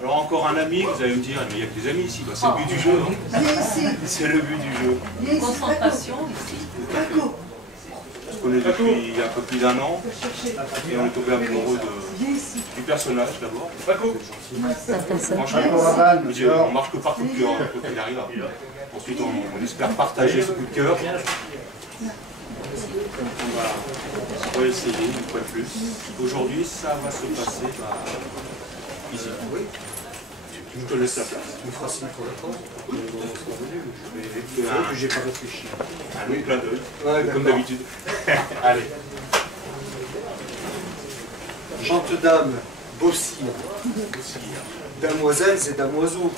Alors encore un ami, vous allez me dire, mais il n'y a que des amis ici, c'est le but du jeu. Hein. C'est le but du jeu. Concentration ici. On se connaît depuis il y a un peu plus d'1 an et on est tombé amoureux du personnage d'abord. Franchement, on marche que par coup de cœur quand il arrive là. Ensuite, on espère partager ce coup de cœur. On va essayer une fois de plus. Aujourd'hui, ça va se passer ici. Je te laisse la place. Tu me feras signe pour la pause. Je vais faire J'ai pas réfléchi. un long clin d'œil, Ouais, comme d'habitude. Allez. Gentes dames, beaux cires, damoiselles et damoiseaux,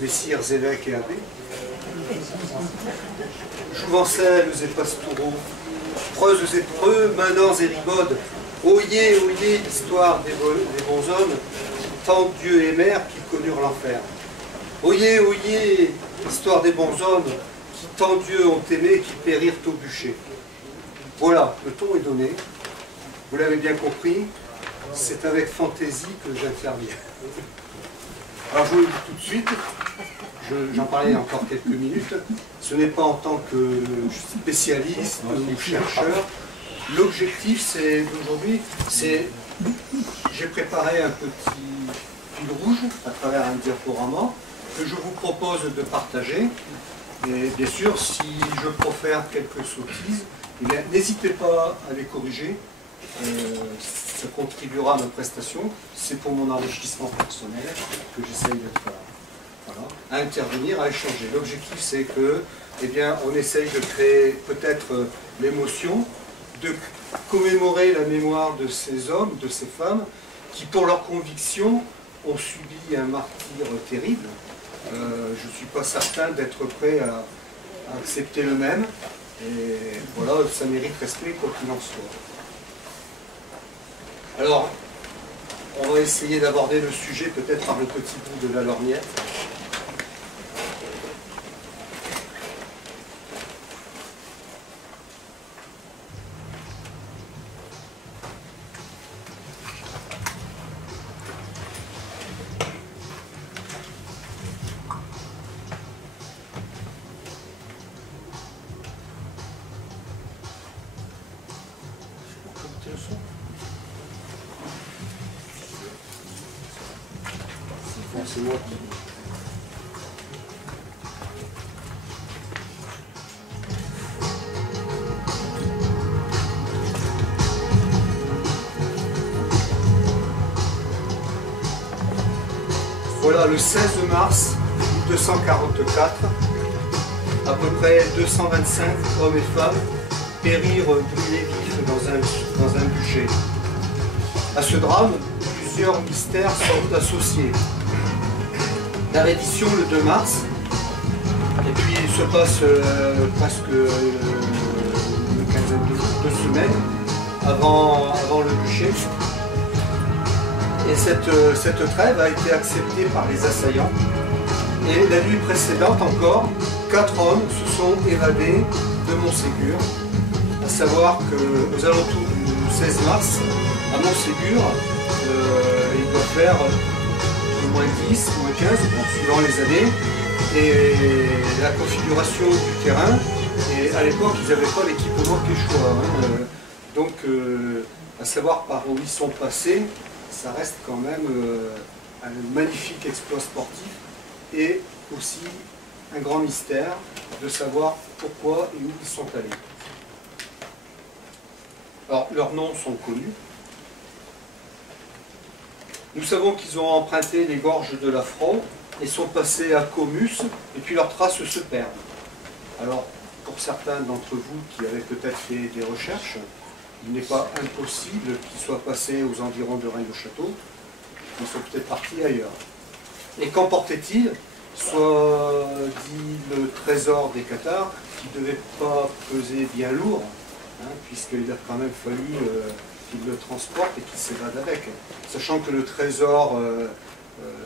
messires, évêques et abbés, jouvencelles et pastoureaux, preuses et preux, manants et ribodes, oyez, oyez l'histoire des bons hommes, tant Dieu et mère qui connurent l'enfer. Oyez, oyez l'histoire des bons hommes qui tant Dieu ont aimé qui périrent au bûcher. Voilà, le ton est donné. Vous l'avez bien compris, c'est avec fantaisie que j'interviens. Alors je vous le dis tout de suite, j'en parlais encore quelques minutes, ce n'est pas en tant que spécialiste ou chercheur. L'objectif d'aujourd'hui, c'est j'ai préparé un petit fil rouge à travers un diaporama que je vous propose de partager. Et bien sûr, si je profère quelques sottises, eh bien, n'hésitez pas à les corriger. Ça contribuera à ma prestation. C'est pour mon enrichissement personnel que j'essaye d'être voilà, à intervenir, à échanger. L'objectif, c'est que, eh bien, on essaye de créer peut-être l'émotion, de commémorer la mémoire de ces hommes, de ces femmes, qui, pour leurs convictions, ont subi un martyre terrible. Je ne suis pas certain d'être prêt à accepter le même. Et voilà, ça mérite respect, quoi qu'il en soit. Alors, on va essayer d'aborder le sujet peut-être par le petit bout de la lorgnette. C'est moi qui... Voilà, le 16 mars 1244, à peu près 225 hommes et femmes périrent brûlés vifs dans un bûcher. À ce drame, plusieurs mystères sont associés. La reddition le 2 mars, et puis il se passe presque une quinzaine de jours, 2 semaines avant le bûcher. Et cette trêve a été acceptée par les assaillants. Et la nuit précédente encore, 4 hommes se sont évadés de Montségur, à savoir qu'aux alentours du 16 mars, à Montségur, il doit faire moins 10, moins 15, suivant les années, et la configuration du terrain, et à l'époque ils n'avaient pas l'équipement quechua, hein, donc à savoir par où ils sont passés, ça reste quand même un magnifique exploit sportif, et aussi un grand mystère de savoir pourquoi et où ils sont allés. Alors leurs noms sont connus. Nous savons qu'ils ont emprunté les gorges de l'Afron et sont passés à Comus, et puis leurs traces se perdent. Alors, pour certains d'entre vous qui avaient peut-être fait des recherches, il n'est pas impossible qu'ils soient passés aux environs de Rennes-le-Château, ils sont peut-être partis ailleurs. Et qu'emportaient-ils? Soit dit le trésor des Cathares, qui ne devait pas peser bien lourd, hein, puisqu'il a quand même fallu qu'il le transporte et qu'il s'évade avec, sachant que le trésor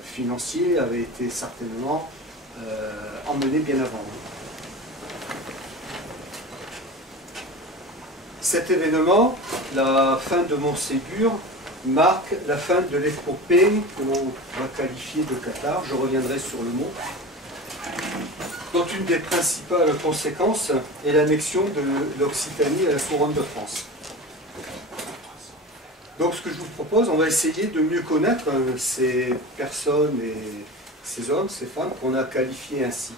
financier avait été certainement emmené bien avant. Cet événement, la fin de Montségur, marque la fin de l'épopée que l'on va qualifier de cathare. Je reviendrai sur le mot. Dont une des principales conséquences est l'annexion de l'Occitanie à la couronne de France. Donc ce que je vous propose, on va essayer de mieux connaître ces personnes et ces hommes, ces femmes qu'on a qualifiés ainsi.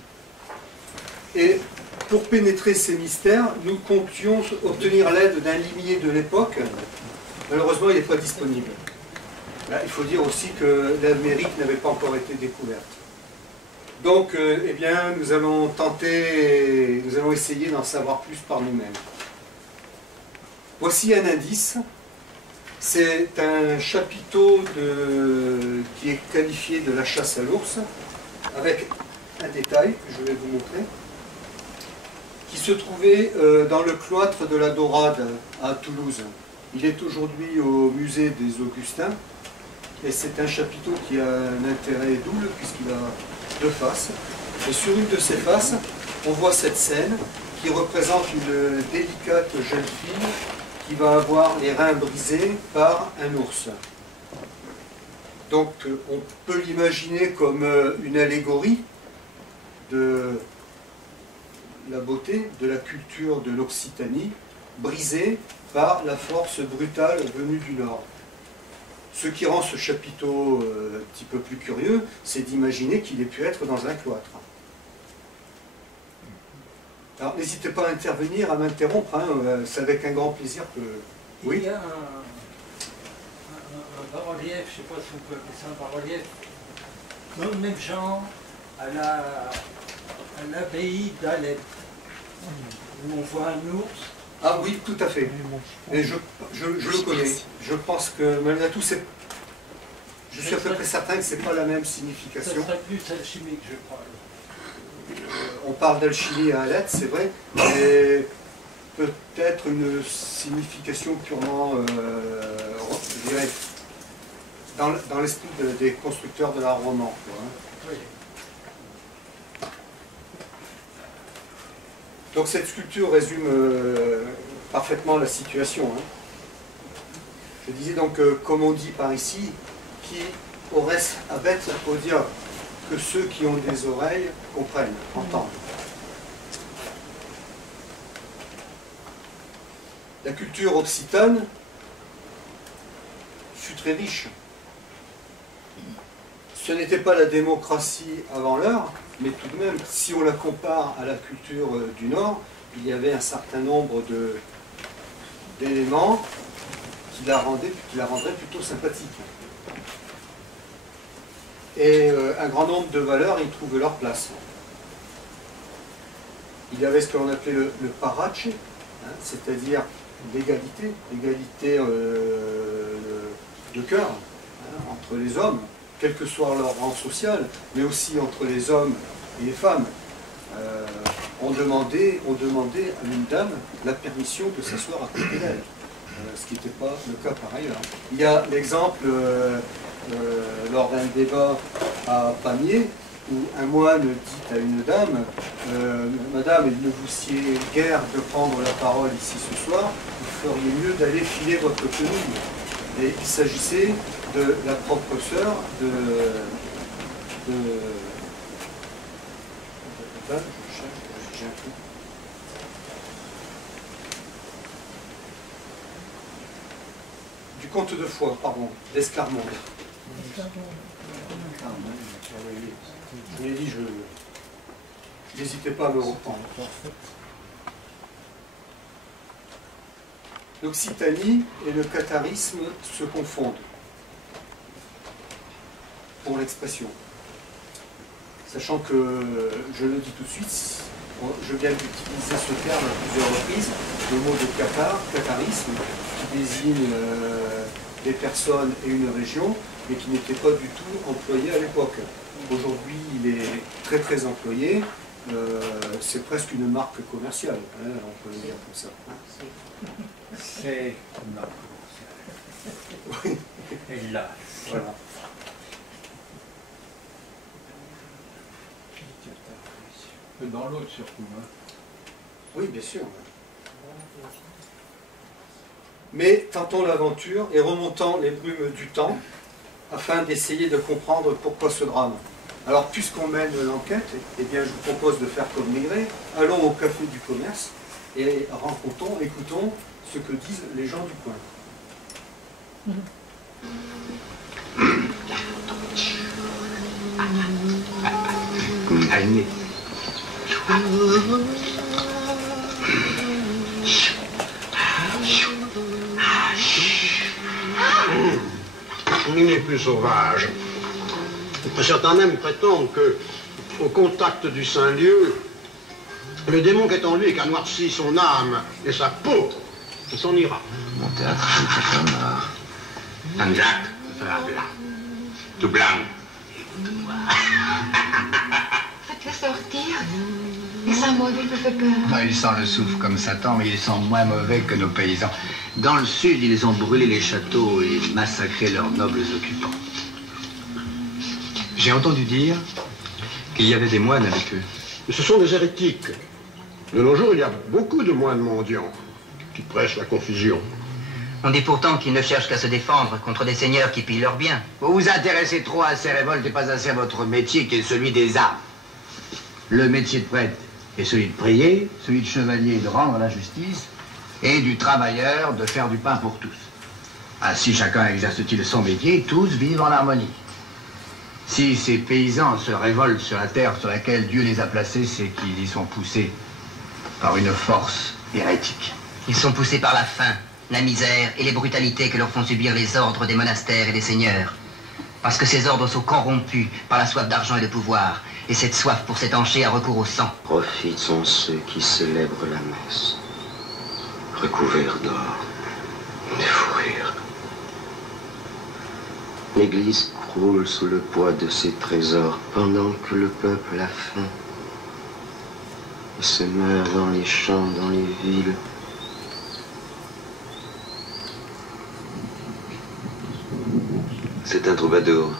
Et pour pénétrer ces mystères, nous comptions obtenir l'aide d'un limier de l'époque. Malheureusement, il n'est pas disponible. Là, il faut dire aussi que l'Amérique n'avait pas encore été découverte. Donc, eh bien, nous allons tenter, nous allons essayer d'en savoir plus par nous-mêmes. Voici un indice. C'est un chapiteau qui est qualifié de la chasse à l'ours, avec un détail que je vais vous montrer, qui se trouvait dans le cloître de la Dorade à Toulouse. Il est aujourd'hui au musée des Augustins, et c'est un chapiteau qui a un intérêt double, puisqu'il a 2 faces. Et sur une de ces faces, on voit cette scène qui représente une délicate jeune fille qui va avoir les reins brisés par un ours. Donc on peut l'imaginer comme une allégorie de la beauté, de la culture de l'Occitanie, brisée par la force brutale venue du Nord. Ce qui rend ce chapiteau un petit peu plus curieux, c'est d'imaginer qu'il ait pu être dans un cloître. Alors n'hésitez pas à intervenir, à m'interrompre, hein, c'est avec un grand plaisir que... Oui. Il y a un bas-relief, je ne sais pas si on peut appeler ça un bas-relief, dans le même genre à l'abbaye d'Alep, où on voit un ours. Ah oui, tout à fait. Et je le connais. Je pense que malgré tout, je suis à peu près certain que ce n'est pas la même signification. Ça serait plus alchimique, je crois. On parle d'alchimie à Alep, c'est vrai, mais peut-être une signification purement, je dirais, dans l'esprit des constructeurs de l'art roman. Oui. Donc cette sculpture résume parfaitement la situation. Hein. Je disais donc, comme on dit par ici, qui aurait à bête pour dire que ceux qui ont des oreilles comprennent, entendent. La culture occitane fut très riche. Ce n'était pas la démocratie avant l'heure, mais tout de même, si on la compare à la culture du Nord, il y avait un certain nombre d'éléments qui la rendraient plutôt sympathique. Et un grand nombre de valeurs y trouvent leur place. Il y avait ce que l'on appelait le parache, hein, c'est-à-dire l'égalité de cœur, hein, entre les hommes, quel que soit leur rang social, mais aussi entre les hommes et les femmes. On demandait à une dame la permission de s'asseoir à côté d'elle, ce qui n'était pas le cas par ailleurs. Il y a l'exemple lors d'un débat à Pamiers, où un moine dit à une dame Madame, il ne vous sied guère de prendre la parole ici ce soir, vous feriez mieux d'aller filer votre tenue. Et il s'agissait de la propre sœur du comte de Foix, pardon, d'Esclarmonde. Je l'ai dit, n'hésitez pas à me reprendre. L'Occitanie et le catharisme se confondent pour l'expression. Sachant que, je le dis tout de suite, je viens d'utiliser ce terme à plusieurs reprises, le mot de catharisme, qui désigne des personnes et une région, mais qui n'était pas du tout employé à l'époque. Aujourd'hui, il est très très employé, c'est presque une marque commerciale, hein, on peut le dire comme ça. C'est une marque commerciale. Et là, Voilà. dans l'autre surtout. Hein. Oui, bien sûr. mais tentons l'aventure et remontons les brumes du temps afin d'essayer de comprendre pourquoi ce drame. Alors, puisqu'on mène l'enquête, eh bien, je vous propose de faire comme Maigret. Allons au café du commerce et rencontrons, écoutons ce que disent les gens du coin. Il n'est plus sauvage. Certains même prétendent que, au contact du Saint-Lieu, le démon qui est en lui et qui a noirci son âme et sa peau, il s'en ira. Mon théâtre, c'est un mort. Un Jacques, frère là, tout blanc. Faites-le sortir. Il sent mauvais, il me fait peur. Non, il sent le souffle comme Satan, mais il sent moins mauvais que nos paysans. Dans le sud, ils ont brûlé les châteaux et massacré leurs nobles occupants. J'ai entendu dire qu'il y avait des moines avec eux. Ce sont des hérétiques. De nos jours, il y a beaucoup de moines mendiants qui prêchent la confusion. On dit pourtant qu'ils ne cherchent qu'à se défendre contre des seigneurs qui pillent leurs biens. Vous vous intéressez trop à ces révoltes et pas assez à votre métier qui est celui des armes. Le métier de prêtre est celui de prier, celui de chevalier de rendre la justice, et du travailleur de faire du pain pour tous. Ainsi chacun exerce-t-il son métier, tous vivent en harmonie. Si ces paysans se révoltent sur la terre sur laquelle Dieu les a placés, c'est qu'ils y sont poussés par une force hérétique. Ils sont poussés par la faim, la misère et les brutalités que leur font subir les ordres des monastères et des seigneurs. Parce que ces ordres sont corrompus par la soif d'argent et de pouvoir, et cette soif pour s'étancher a recours au sang. Profites sont ceux qui célèbrent la messe, recouverts d'or, de fourrure. L'Église croule sous le poids de ses trésors, pendant que le peuple a faim et se meurt dans les champs, dans les villes. C'est un troubadour.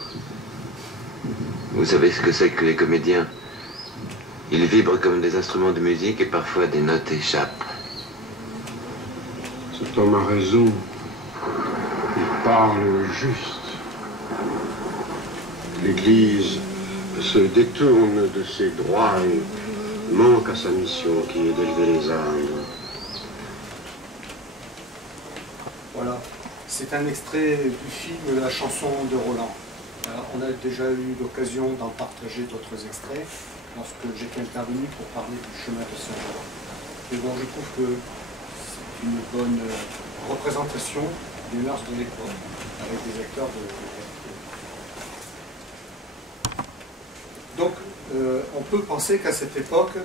Vous savez ce que c'est que les comédiens? Ils vibrent comme des instruments de musique et parfois des notes échappent. Cet homme a raison. Il parle juste. L'Église se détourne de ses droits et manque à sa mission qui est d'élever les âmes. Voilà, c'est un extrait du film La chanson de Roland. Alors, on a déjà eu l'occasion d'en partager d'autres extraits lorsque j'étais intervenu pour parler du chemin de Saint-Jean. Mais bon, je trouve que c'est une bonne représentation des mœurs de l'époque avec des acteurs de Donc, on peut penser qu'à cette époque,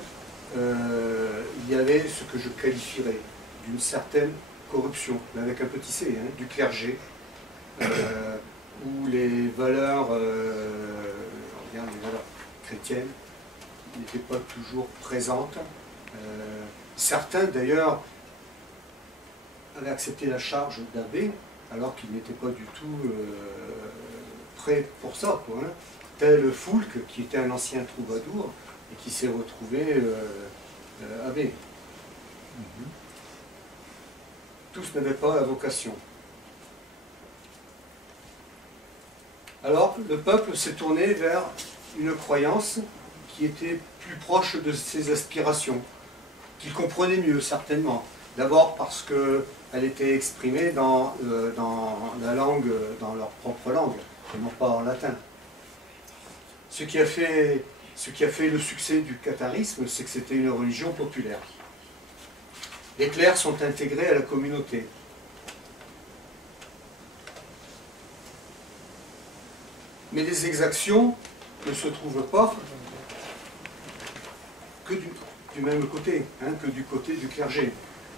il y avait ce que je qualifierais d'une certaine corruption, mais avec un petit c, hein, du clergé, où les valeurs, les valeurs chrétiennes n'étaient pas toujours présentes. Certains, d'ailleurs, avaient accepté la charge d'abbé, alors qu'ils n'étaient pas du tout prêts pour ça, quoi, hein. Tel Foulque, qui était un ancien troubadour et qui s'est retrouvé abbé. Tous n'avaient pas la vocation. Alors, le peuple s'est tourné vers une croyance qui était plus proche de ses aspirations, qu'il comprenait mieux, certainement. D'abord parce qu'elle était exprimée dans la langue, dans leur propre langue, et non pas en latin. Ce qui a fait le succès du catharisme, c'est que c'était une religion populaire. Les clercs sont intégrés à la communauté. Mais les exactions ne se trouvent pas que du même côté, hein, que du côté du clergé.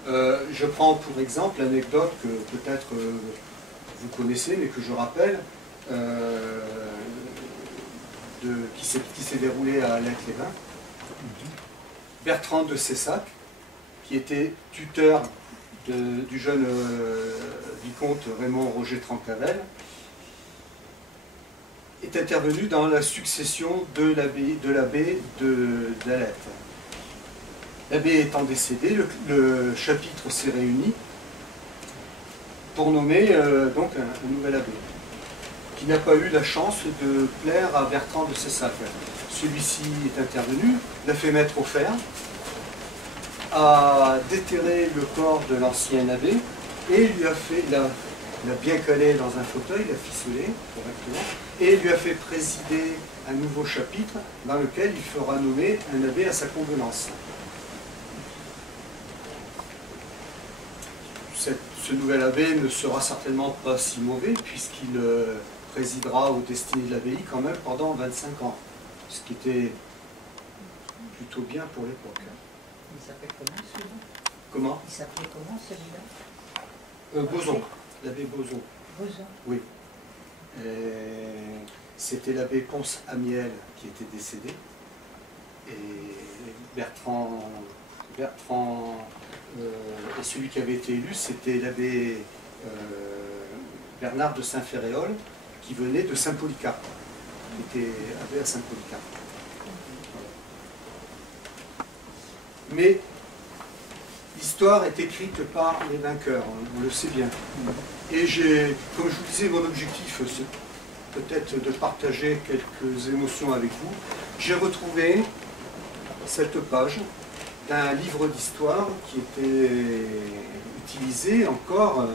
Je prends pour exemple l'anecdote que peut-être vous connaissez, mais que je rappelle, qui s'est déroulé à Alain-Clévin. Bertrand de Cessac, qui était tuteur du jeune vicomte Raymond Roger Trancavel, est intervenu dans la succession de l'abbé d'Alette. L'abbé étant décédé, le chapitre s'est réuni pour nommer donc un nouvel abbé, qui n'a pas eu la chance de plaire à Bertrand de Cessac. Celui-ci est intervenu, l'a fait mettre au fer, a déterré le corps de l'ancien abbé et lui a fait, l'a bien calé dans un fauteuil, l'a ficelé correctement, et lui a fait présider un nouveau chapitre dans lequel il fera nommer un abbé à sa convenance. Ce nouvel abbé ne sera certainement pas si mauvais puisqu'il présidera aux destinées de l'abbaye quand même pendant 25 ans, ce qui était plutôt bien pour l'époque. Il s'appelait comment celui-là? Comment? Il s'appelait comment celui-là? Boson, l'abbé Boson. Boson? Oui. C'était l'abbé Ponce Amiel qui était décédé. Et Bertrand et celui qui avait été élu, c'était l'abbé Bernard de Saint-Féréol, qui venait de Saint-Polycarpe, qui était abbé à Saint-Polycarpe. Mais l'histoire est écrite par les vainqueurs, on le sait bien. Et comme je vous disais, mon objectif, c'est peut-être de partager quelques émotions avec vous. J'ai retrouvé cette page d'un livre d'histoire qui était utilisé encore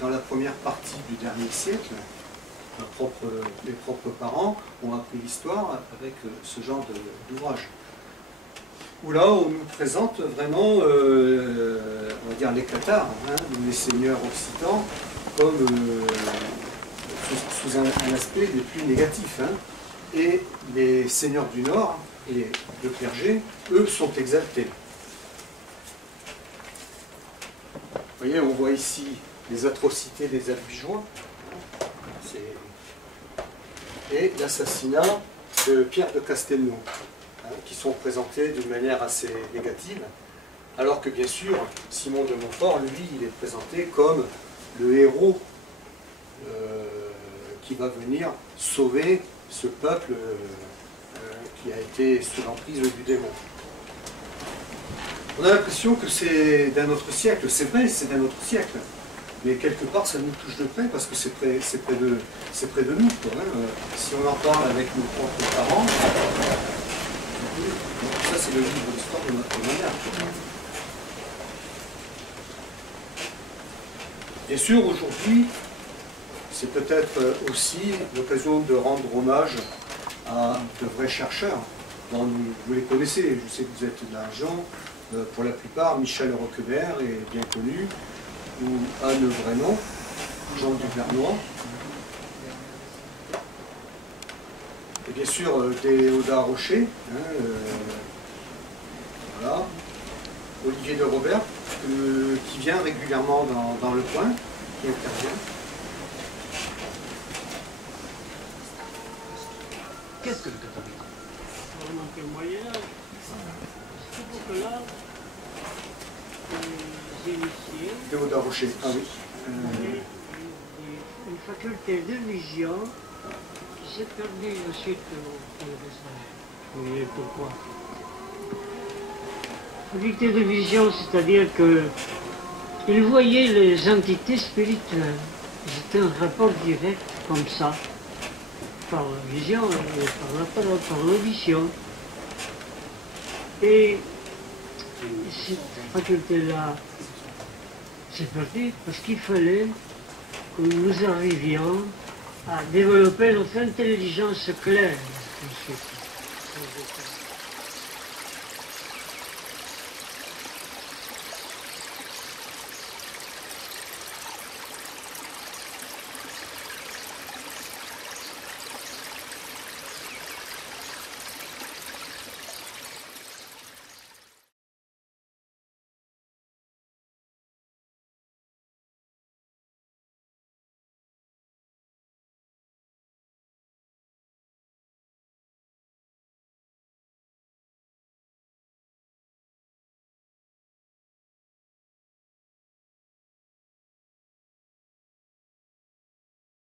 dans la première partie du dernier siècle. Mes propres parents ont appris l'histoire avec ce genre d'ouvrage. Où là, on nous présente vraiment, on va dire, les Cathares, les seigneurs occitans, comme sous un aspect des plus négatifs. Et les seigneurs du Nord et le clergé, eux, sont exaltés. Vous voyez, on voit ici les atrocités des Albigeois et l'assassinat de Pierre de Castelnau, qui sont présentés d'une manière assez négative, alors que bien sûr, Simon de Montfort, lui, il est présenté comme le héros qui va venir sauver ce peuple qui a été sous l'emprise du démon. On a l'impression que c'est d'un autre siècle, c'est vrai, c'est d'un autre siècle, mais quelque part ça nous touche de près parce que c'est près de nous, quoi, si on en parle avec nos propres parents, ça c'est le livre d'histoire de notre manière. Bien sûr, aujourd'hui, c'est peut-être aussi l'occasion de rendre hommage à de vrais chercheurs. Bon, vous les connaissez, je sais que vous êtes de l'argent, pour la plupart, Michel Roquebert est bien connu, ou Anne Brennan, Jean Duvernois. Et bien sûr, Théodore Rocher, voilà. Olivier de Robert, qui vient régulièrement dans le coin, qui intervient. Qu'est-ce que le catholique? On remonte au Moyen-Âge. C'est pour que là, les initiés. Théodore Rocher, ah oui. Une faculté de vision qui s'est perdue ensuite au cours des âges. Vous voyez pourquoi? Faculté de vision, c'est-à-dire qu'ils voyaient les entités spirituelles. C'était un rapport direct comme ça, par la vision et par l'audition. Et cette faculté-là s'est perdue parce qu'il fallait que nous arrivions à développer notre intelligence claire.